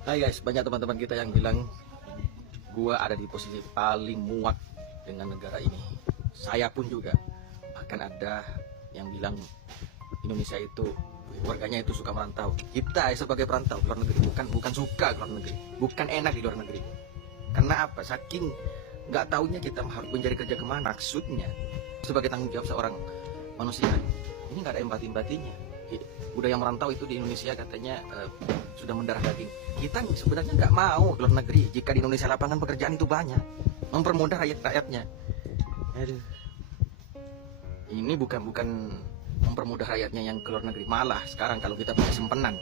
Hai guys, banyak teman-teman kita yang bilang gua ada di posisi paling muak dengan negara ini. Saya pun juga. Bahkan ada yang bilang Indonesia itu warganya itu suka merantau. Kita sebagai perantau ke luar negeri bukan suka ke luar negeri, bukan enak di luar negeri. Karena apa? Saking nggak taunya kita harus mencari kerja kemana. Maksudnya sebagai tanggung jawab seorang manusia ini nggak ada empati-empatinya. Budaya merantau itu di Indonesia katanya sudah mendarah daging. Kita sebenarnya nggak mau ke luar negeri jika di Indonesia lapangan pekerjaan itu banyak, mempermudah rakyatnya. Aduh. Ini bukan mempermudah rakyatnya yang ke luar negeri, malah sekarang kalau kita punya simpenan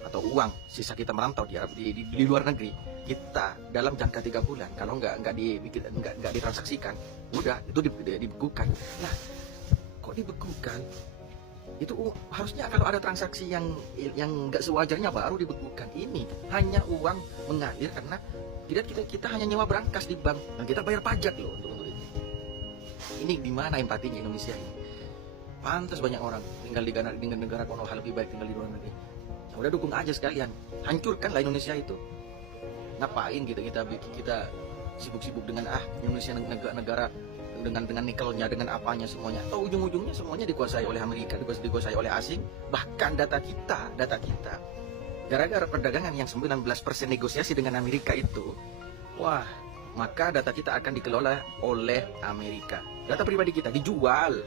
atau uang sisa kita merantau di luar negeri, kita dalam jangka 3 bulan kalau nggak ditransaksikan, udah itu dibekukan. Nah, kok dibekukan? Itu harusnya kalau ada transaksi yang nggak sewajarnya baru dibekukan. Ini hanya uang mengalir karena kita hanya nyewa berangkas di bank dan kita bayar pajak loh untuk itu. Ini di mana empatinya Indonesia ini? Pantas banyak orang tinggal di negara kono lebih baik tinggal di luar negeri. Ya udah dukung aja sekalian, hancurkanlah Indonesia itu. Ngapain kita sibuk-sibuk dengan Indonesia negara dengan nikelnya, dengan apanya semuanya. Atau ujung-ujungnya semuanya dikuasai oleh Amerika, dikuasai oleh asing. Bahkan data kita gara-gara perdagangan yang 19% negosiasi dengan Amerika itu, wah, maka data kita akan dikelola oleh Amerika. Data pribadi kita dijual.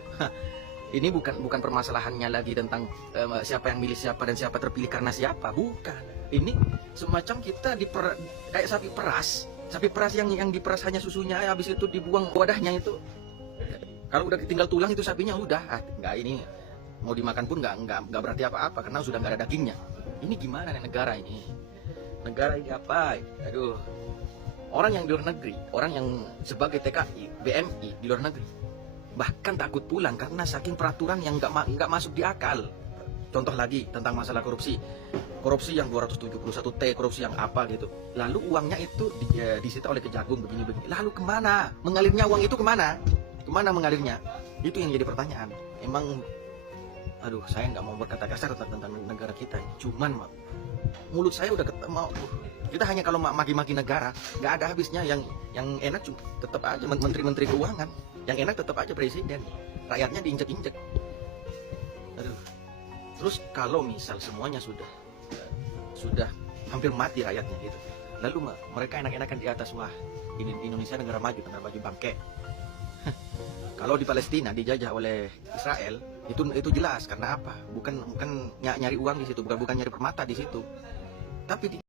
Ini bukan permasalahannya lagi tentang siapa yang milih siapa dan siapa terpilih karena siapa, bukan. Ini semacam kita kayak sapi peras yang diperas hanya susunya, habis itu dibuang wadahnya itu. Kalau udah tinggal tulang itu sapinya udah, nggak, ini mau dimakan pun nggak berarti apa-apa karena sudah nggak ada dagingnya. Ini gimana nih negara ini? Negara ini apa? Aduh, orang yang di luar negeri, orang yang sebagai TKI, BMI di luar negeri, bahkan takut pulang karena saking peraturan yang nggak masuk di akal. Contoh lagi tentang masalah korupsi yang 271T, korupsi yang apa gitu. Lalu uangnya itu disita oleh Kejagung begini-begini. Lalu kemana? Mengalirnya uang itu kemana? Kemana mengalirnya? Itu yang jadi pertanyaan. Emang, aduh, saya nggak mau berkata kasar tentang negara kita. Cuman mulut saya udah ketemu. Kita hanya kalau maki-maki negara, nggak ada habisnya. Yang enak tetap aja menteri-menteri keuangan. Yang enak tetap aja presiden. Rakyatnya diinjek-injek. Aduh. Terus kalau misal semuanya sudah hampir mati rakyatnya gitu, lalu mereka enak-enakan di atas, wah, di Indonesia negara maju bangke. Kalau di Palestina dijajah oleh Israel, itu jelas karena apa? Bukan nyari uang di situ, bukan nyari permata di situ, tapi